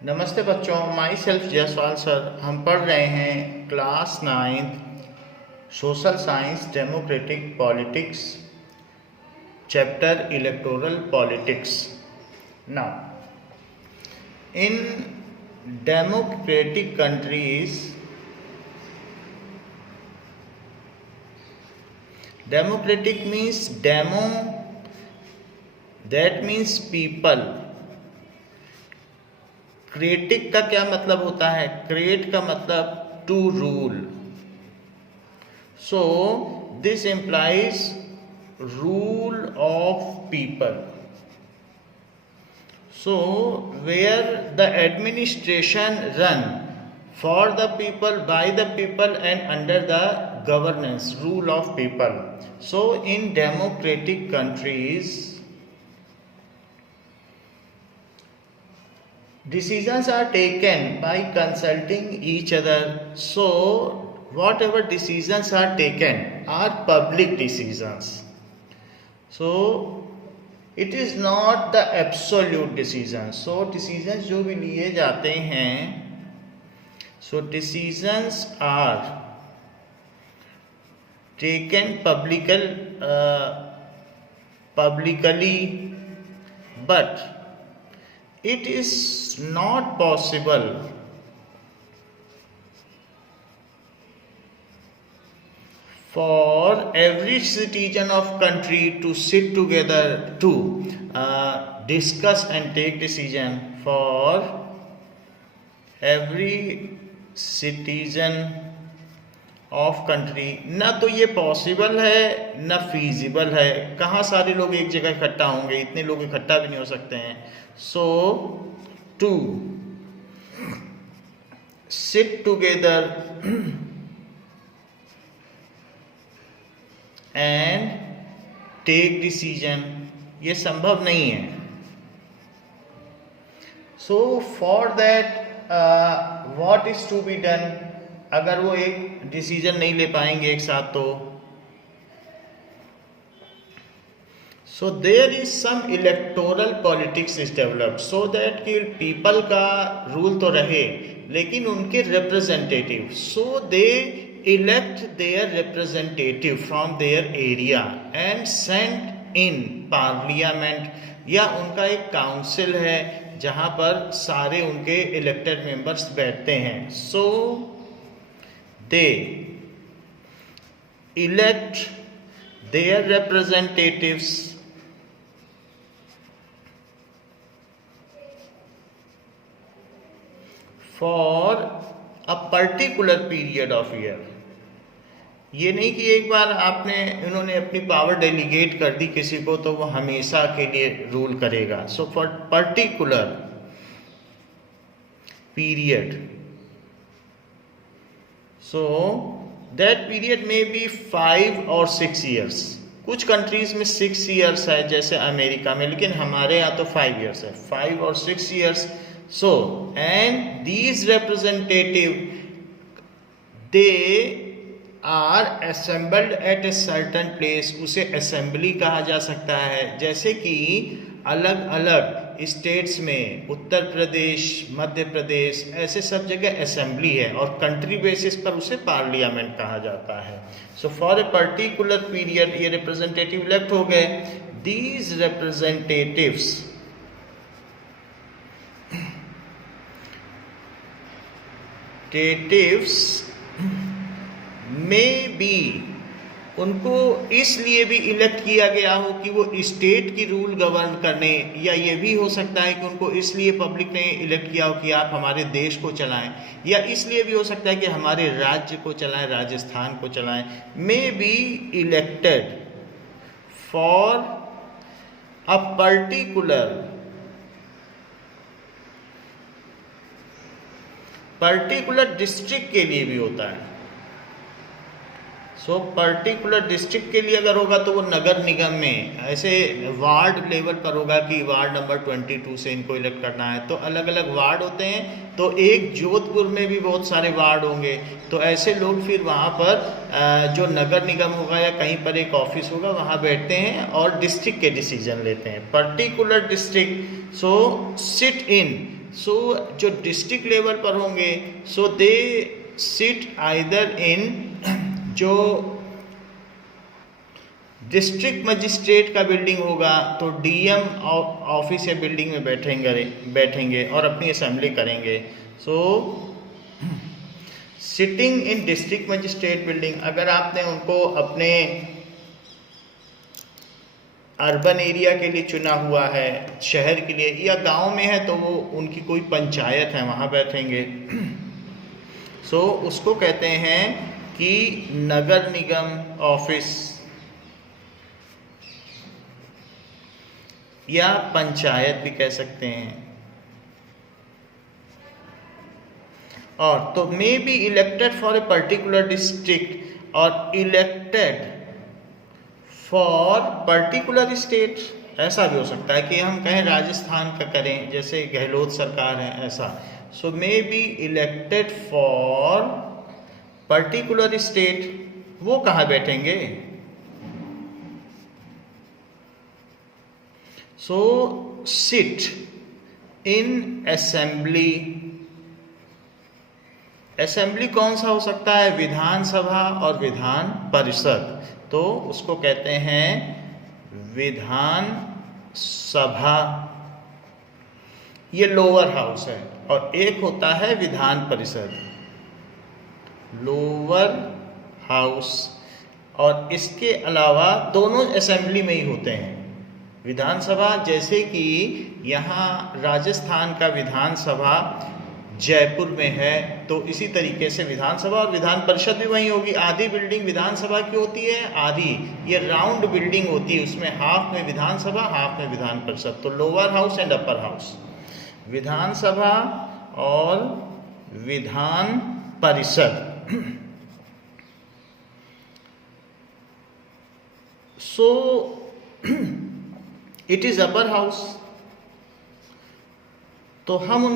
नमस्ते बच्चों, my self Jaiswal sir. हम पढ़ रहे हैं class 9 social science democratic politics, chapter electoral politics. Now in democratic countries, democratic means demo, that means people. Cratic का क्या मतलब होता है? क्रेट का मतलब to rule. So this implies rule of people. So where the administration run for the people, by the people and under the governance, rule of people. So in democratic countries, decisions are taken by consulting each other. So whatever decisions are taken are public decisions. So it is not the absolute decision. So decisions जो भी लिए जाते हैं, so decisions are taken publicly, but it is not possible for every citizen of country to sit together to discuss and take decision. For every citizen of country, ना तो ये possible है ना फीजिबल है। कहाँ सारे लोग एक जगह इकट्ठा होंगे? इतने लोग इकट्ठा भी नहीं हो सकते हैं। So to sit together and take decision, ये संभव नहीं है। So for that what is to be done? अगर वो एक डिसीजन नहीं ले पाएंगे एक साथ तो so there is some electoral politics is developed, so that कि पीपल का रूल तो रहे लेकिन उनके representative, so they elect their representative from their area and sent in parliament, या उनका एक काउंसिल है जहां पर सारे उनके इलेक्टेड मेंबर्स बैठते हैं। सो they elect their representatives for a particular period of year. ये नहीं कि एक बार इन्होंने अपनी पावर डेलीगेट कर दी किसी को तो वो हमेशा के लिए रूल करेगा। So for particular period, so that period may be 5 or 6 years. कुछ कंट्रीज में 6 years है जैसे अमेरिका में, लेकिन हमारे यहाँ तो 5 years है, 5 or 6 years. So and these representative, they are assembled at a certain place. उसे assembly कहा जा सकता है। जैसे कि अलग अलग स्टेट्स में, उत्तर प्रदेश, मध्य प्रदेश, ऐसे सब जगह असेंबली है और कंट्री बेसिस पर उसे पार्लियामेंट कहा जाता है। So for a particular period ये रिप्रेजेंटेटिव इलेक्ट हो गए। दीज रिप्रेजेंटेटिव्स में बी, उनको इसलिए भी इलेक्ट किया गया हो कि वो स्टेट की रूल गवर्न करने, या ये भी हो सकता है कि उनको इसलिए पब्लिक ने इलेक्ट किया हो कि आप हमारे देश को चलाएं, या इसलिए भी हो सकता है कि हमारे राज्य को चलाएं, राजस्थान को चलाएं। मे be elected for a particular district के लिए भी होता है। सो पर्टिकुलर डिस्ट्रिक्ट के लिए अगर होगा तो वो नगर निगम में, ऐसे वार्ड लेवल पर होगा कि वार्ड नंबर 22 से इनको इलेक्ट करना है, तो अलग अलग वार्ड होते हैं। तो एक जोधपुर में भी बहुत सारे वार्ड होंगे, तो ऐसे लोग फिर वहाँ पर जो नगर निगम होगा या कहीं पर एक ऑफिस होगा वहाँ बैठते हैं और डिस्ट्रिक्ट के डिसीजन लेते हैं। Particular district, so sit in so जो डिस्ट्रिक्ट लेवल पर होंगे सो दे सिट आइदर इन जो डिस्ट्रिक्ट मजिस्ट्रेट का बिल्डिंग होगा तो डीएम ऑफिस या बिल्डिंग में बैठेंगे और अपनी असेंबली करेंगे। So sitting in district magistrate building, अगर आपने उनको अपने अर्बन एरिया के लिए चुना हुआ है, शहर के लिए, या गांव में है तो वो उनकी कोई पंचायत है वहाँ बैठेंगे। सो उसको कहते हैं कि नगर निगम ऑफिस या पंचायत भी कह सकते हैं। और तो मे be elected for a particular district और इलेक्टेड फॉर पर्टिकुलर स्टेट, ऐसा भी हो सकता है कि हम कहें राजस्थान का करें जैसे गहलोत सरकार है ऐसा। So may be elected for particular state, वो कहाँ बैठेंगे? So sit in assembly, assembly कौन सा हो सकता है? विधानसभा और विधान परिषद, तो उसको कहते हैं विधान सभा, ये लोअर हाउस है। और एक होता है विधान परिषद, लोअर हाउस, और इसके अलावा दोनों असेंबली में ही होते हैं। विधानसभा जैसे कि यहाँ राजस्थान का विधानसभा जयपुर में है, तो इसी तरीके से विधानसभा और विधान परिषद भी वहीं होगी। आधी बिल्डिंग विधानसभा की होती है, आधी ये राउंड बिल्डिंग होती है, उसमें हाफ में विधानसभा हाफ में विधान परिषद। तो lower house and upper house, Vidhan Sabha और Vidhan Parishad. So it is upper house, तो हम